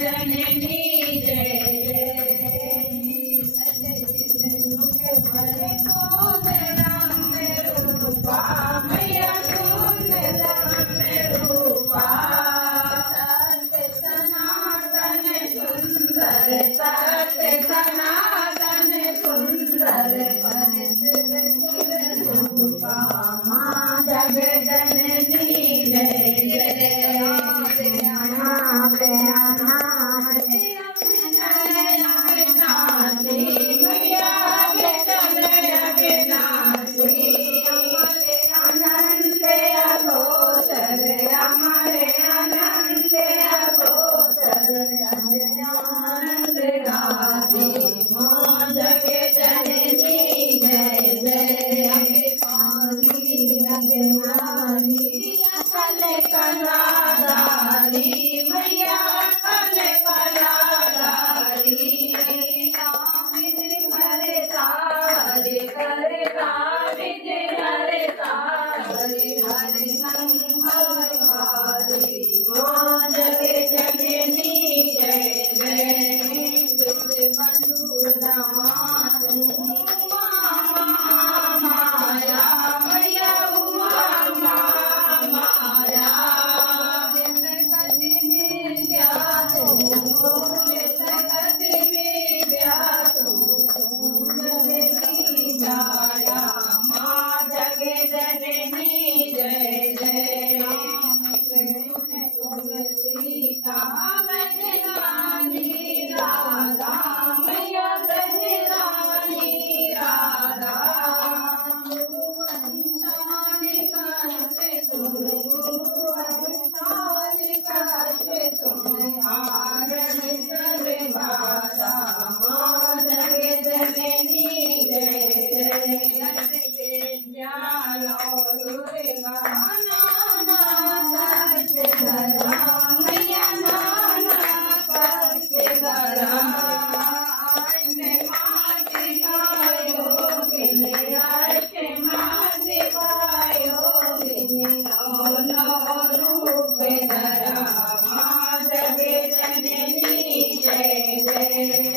जननी जय रूपा मैया सुंदरम रूपा सत्य सनातन सुंदर सत्य सनातन सुंदर रूपा माँ जग जननी जय मैया कल कलाधारी हरे सारे करे विद हरे सारे हरे हरे माँ जगे जननी जय जय बंधु माया मैया माया माँ जगे जननी जय जय सीता ब्रजरानी राधा मैया ब्रजरानी राधा जगे जननी जय मैया नाना सत्य रूप धरा माँ जगे जननी जय जय